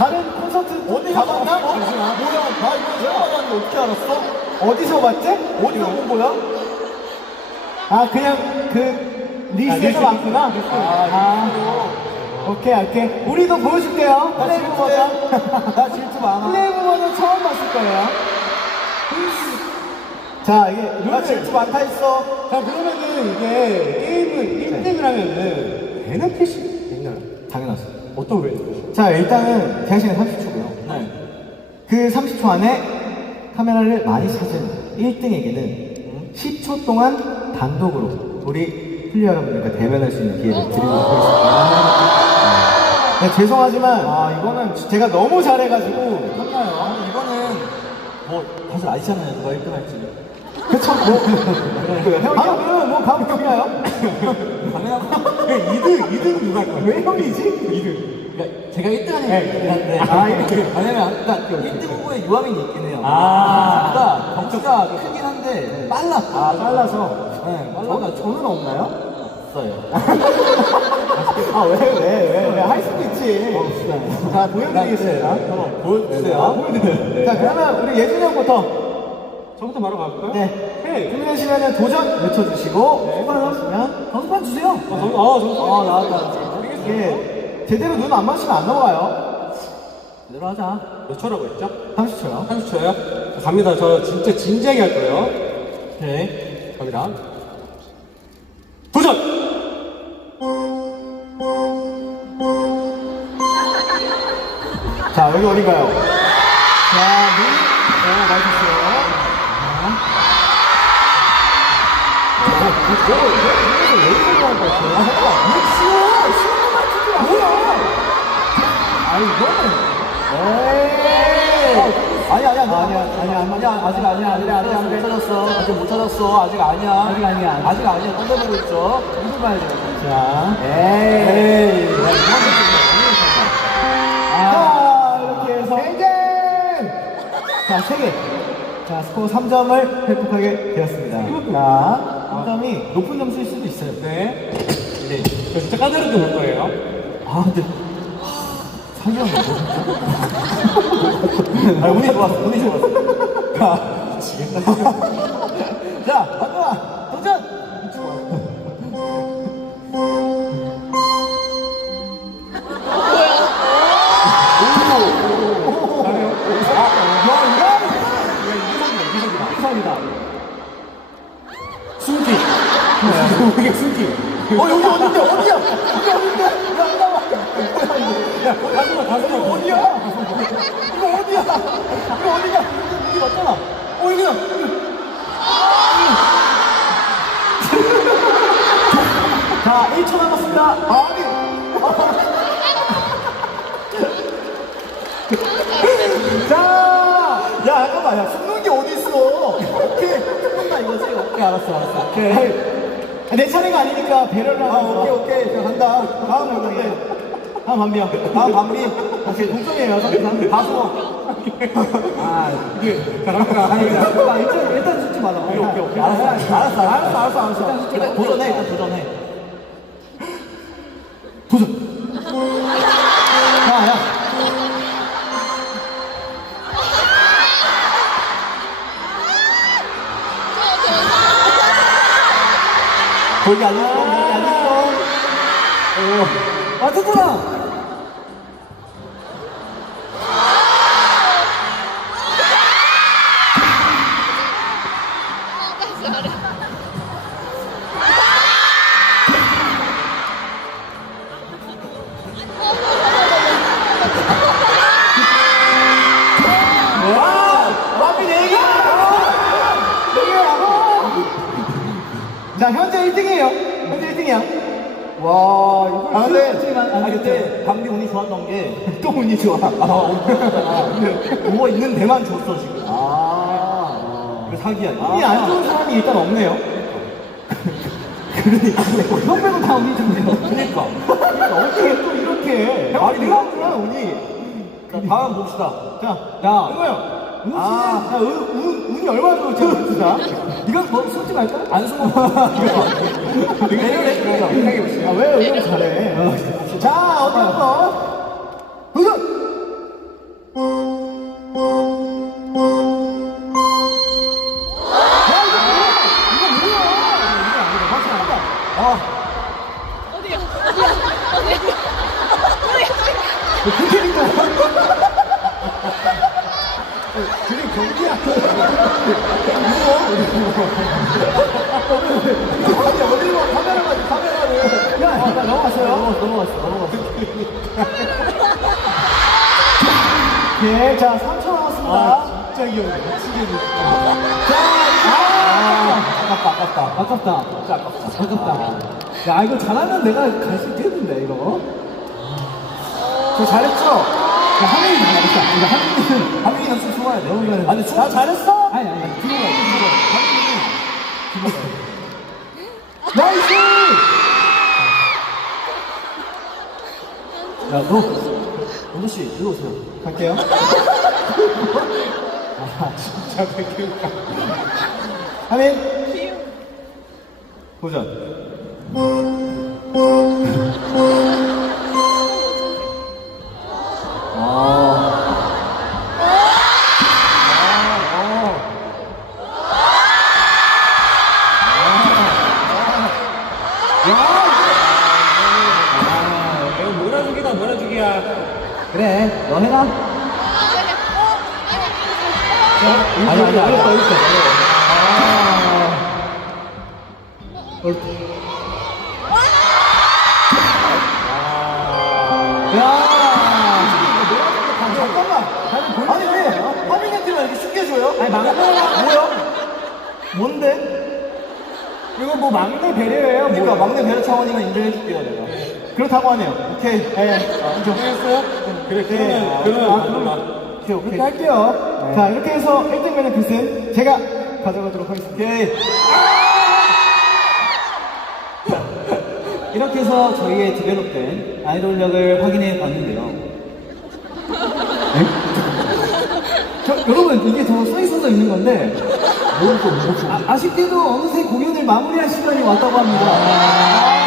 다른 콘서트 어디 가봤나? 어? 뭐야? 나 이거 처음 알았는데 어떻게 알았어? 어디서 봤지? 어디서 본 거야? 아 그냥 그 리스에서 봤구나. 아, 오케이 오케이. 우리도 보여줄게요. 플레이브 버전. 나 질투 많아. 플레이브 버전 처음 봤을 거예요. 자 이게 나 질투 많다 했어. 자, 그러면은 이게 게임을 1등을 하면은 베네핏이 있나요? 당연하죠. 어떤 베네핏이? 자 일단은 제한 시간 30초고요. 네. 그 30초 안에 카메라를 많이 찾은 1등에게는 10초 동안 단독으로 우리 플리 여러분들과 대면할 수 있는 기회를 드리도록 하겠습니다. 네, 죄송하지만 아 이거는 제가 너무 잘해가지고 끝나요. 이거는 뭐 다들 아시잖아요. 누가 1등 할지. 그쵸 뭐 방금 뭐 방금 기억나요? 당연한 거. 2등, 2등 누가 할? 왜 형이지? 2등. 그러니까 제가 1등 하는 네. 게 있긴 한데. 아, 이렇게. 왜냐면 일단 1등 후보에 유아민이 있긴 해요. 아. 그러니까 덩치가 크긴 한데 빨라. 아 빨라서 네, 빨라가 저는 없나요? 없어요. 아 왜 왜왜왜할 수도 있지. 자 보여드리겠습니다. 보여주세요. 아, 보여드려요. 자 그러면 우리 예준이 형부터 저부터 바로 가볼까요? 네. 네. 준비되시면 도전 외쳐주시고 손을 하시면 점수판 주세요. 아, 저, 아, 저, 아 나왔다. 이게 제대로 눈 안 맞추면 안 넘어가요. 그대로 하자. 몇 초라고 했죠? 30초요. 30초요? 자, 갑니다. 저 진짜 진지하게 할 거예요. 오케이. 갑니다. 도전! 자 여기 어딘가요? 자 눈. 네 맞으세요. 아직 아니야, 아직 아니야. 아직 아니야. 던져보고 있죠. 이걸 봐야 돼요. 자. 에이. 아, 이렇게 해서 자, 3개. 자, 스코어 3점을 획득하게 되었습니다. 자, 3점이 높은 점수일 수도 있어요. 네. 네. 저 진짜 까다롭게 볼 거예요. 아, 근데 상기형이 뭐 아, 운이 좋았어, 운이 좋았어. 자, 미치겠다. 자, 박근아, 이게 숨기. 어, 여기 어딘데? 어디야? 여기 어딘데? 야, 나와. 야, 가슴아, 가슴아. 어디야? 이거 어디야? 이거 어디야? 여기 맞잖아. 어, 여기야. 자, 1초 남았습니다. 아니. 자, 야, 잠깐만, 야, 숨는 게 어디 있어? 오케이, 조금만 이거지. 오케이, 알았어, 알았어. 오케이. 아, 내 차례가 아니니까 배려를 하는 아, 오케이, 오케이. 자, 간다. 다음 누구인데? 다음 반비야. 다음 반비. 다시. 3, 3. 다소. 아, 이게, 잘한다. 아니, 일단, 일단, 일단 죽지 마라. 오케이, 오케이, 오케이. 알았어, 알았어, 알았어, 알았어, 알았어. 알았어. 일단 도전해, 일단 도전해. 야, 거기 안 있어, 거기 안 있어. 어. 아, 튼튼아! 현재 1등이야. 와, 이거 아, 근데, 수였지만, 아, 그때 감기 운이 좋았던 게, 또 운이 좋아. 아, 오늘 뭐가 있는 데만 줬어, 지금. 아. 그 사기야. 운이 안 좋은 사람이 일단 없네요. 그러니까. 형 빼고 다 운이 좋네요. 그니까. 그러니까 어떻게 또 이렇게 해? 말이 내가- 늘었구나, 운이. 자, 다음 봅시다. 자, 야, 이거요. 운 아. 아, 야, 운, 운, 운이 얼마나 좋을지 봅시다. 이건 뭐, 솔직히 말까? 안 숨어. 내년에 생각해 보시죠. 아, 왜거 잘해? 자, 어디부터? 아니, 어디로 카메라까지 카메라를. 야, 나 넘어갔어요. 넘어갔어, 넘어갔어. 예, 자, 3초 남았습니다. 아, 진짜 귀여워. 미치겠네. 자, 아, 아깝다, 아깝다. 아깝다. 아깝다. 아깝다. 야, 이거 잘하면 내가 갈 수 있겠는데, 이거. 저 잘했죠? 야, 하민이 잘했다. 이거 하민이는. 연습 좋아야 돼. 너무 잘했어. 아니, 나 잘했어? 아니, 아니, 돼, 뒤로 가야 돼. 나이스! 야, 너, 원도 씨, 일로 오세요. 갈게요. 진짜 백개울까. 하민. 도전. 너 해라. 아니, 아니, 아니. 어렵다, 어렵다. 야! 잠깐만. 아니, 왜? 하민이한테만 이렇게 숨겨줘요? 아니, 막내가 뭐야? 뭔데? 이거 뭐 막내 배려예요? 그러니까 막내 배려 차원이면 인정해줄게요, 내가. 그렇다고 하네요. 오케이. 예, 인정. 했어요? 그래, 네. 그러면, 그러면, 아, 그럼 오케이, 오케이. 이렇게 할게요. 자, 이렇게 해서 1등 매는 글쓴 제가 가져가도록 하겠습니다. 오케이. 이렇게 해서 저희의 디벨롭된 아이돌력을 확인해 봤는데요. 저, 여러분, 이게 더 써있어서 있는 건데, 아, 아쉽게도 어느새 공연을 마무리할 시간이 왔다고 합니다.